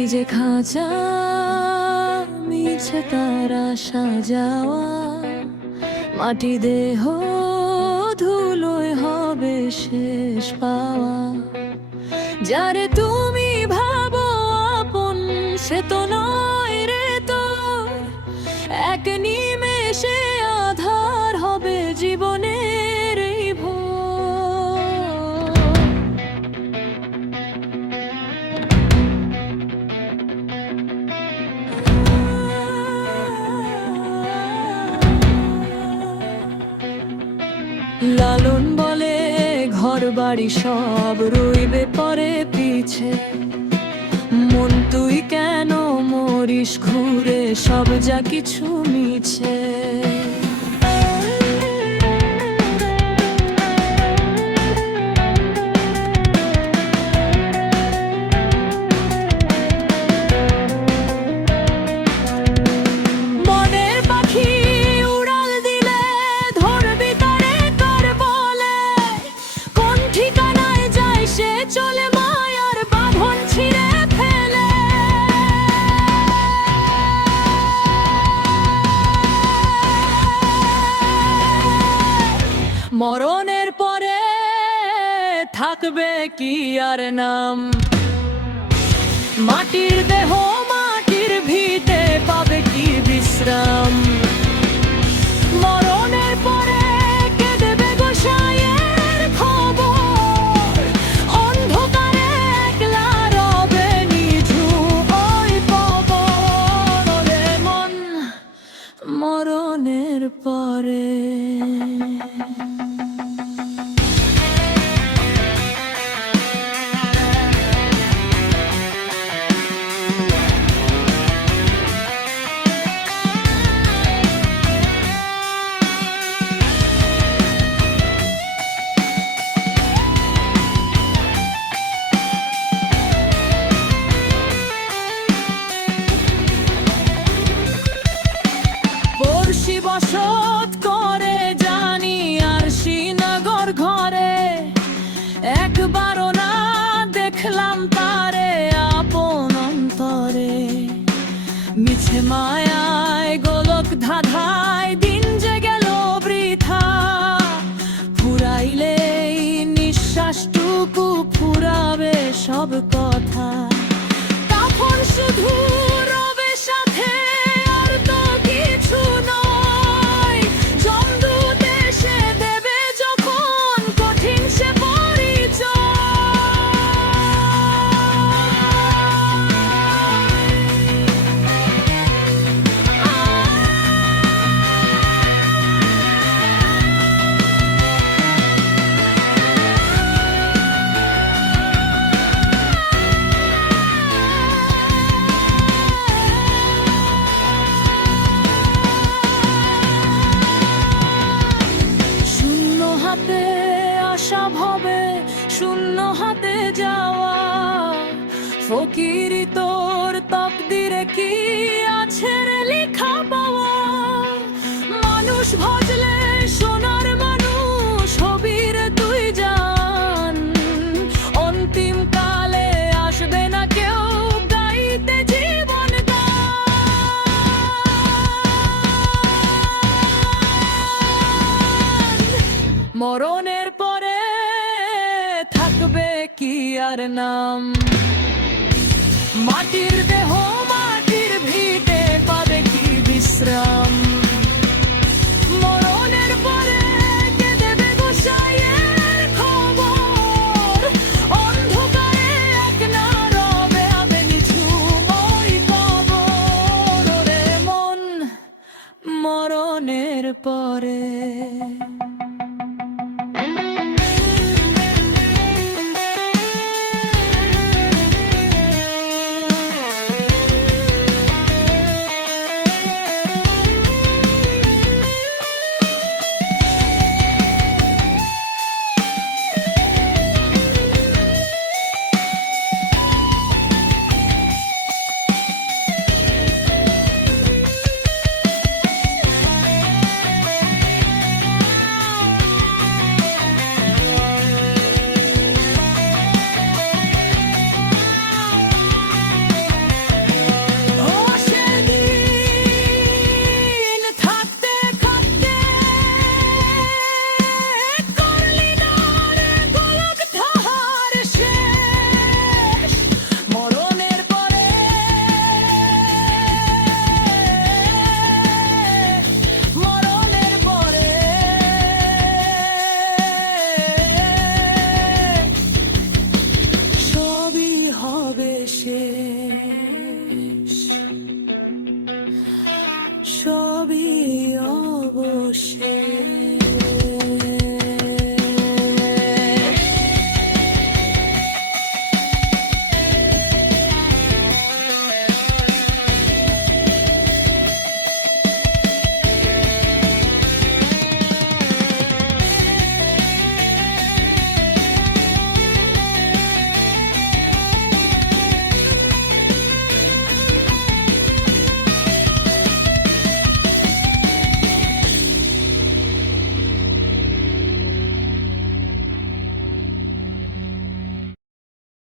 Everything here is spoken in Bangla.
এই যে খাঁচা মিছে তারা সাজাওয়া, মাটি দেহ ধুলোয় হবে শেষ পাওয়া। যারে তুমি ভাবো আপন সে তো নয় রে তোর, এক নিমেষে আধার হবে জীবনের এই ভোর। লালন বলে ঘর বাড়ি সব রইবে পরে পিছে, মন তুই কেন মরিস ঘুরে সব যা কিছু মিছে। মরণের পরে থাকবে কি আর নাম, মাটির দেহ মাটির ভিটে পাবে কি বিশ্রাম। মরণের পরে কে দেবে গোসাইয়ের খবর, অন্ধকারে একলা রবে নিঝুম ওই কবর। ওরে মন, মরণের পরে বসত করে জানি আর শ্রীনগর ঘরে, একবারও না দেখলাম তারে আপন অন্তরে। মিছে মায়ায় গোলক ধাঁধায় দিন যে গেল বৃথা, ফুরাইলে নিঃশ্বাসটুকু ফুরাবে সব কথা। তখন শুধু রবে সাথে আর তো কিছু নয়, যমদূত এসে দেবে যখন কঠিন সে পরিচয়। হাতে আশা ভবে শূন্য হাতে যাওয়া, ফকিরি তোর তকদিরে কি আছে রে লেখা পাওয়া। মানুষ ভজলে সোনার মানুষ হবি রে তুই জান, অন্তিম কালে আসবে না কেউ গাইতে জীবন গান। মরণের পরে থাকবে কি আর নাম, মাটির দেহ মাটির ভিটে পাবে কি বিশ্রাম। মরণের পরে কে দেবে গোসাইয়ের খবর, অন্ধকারে এক না রবে হবে নিঝুম ওই কবর। ওরে মন, মরণের পরে সবই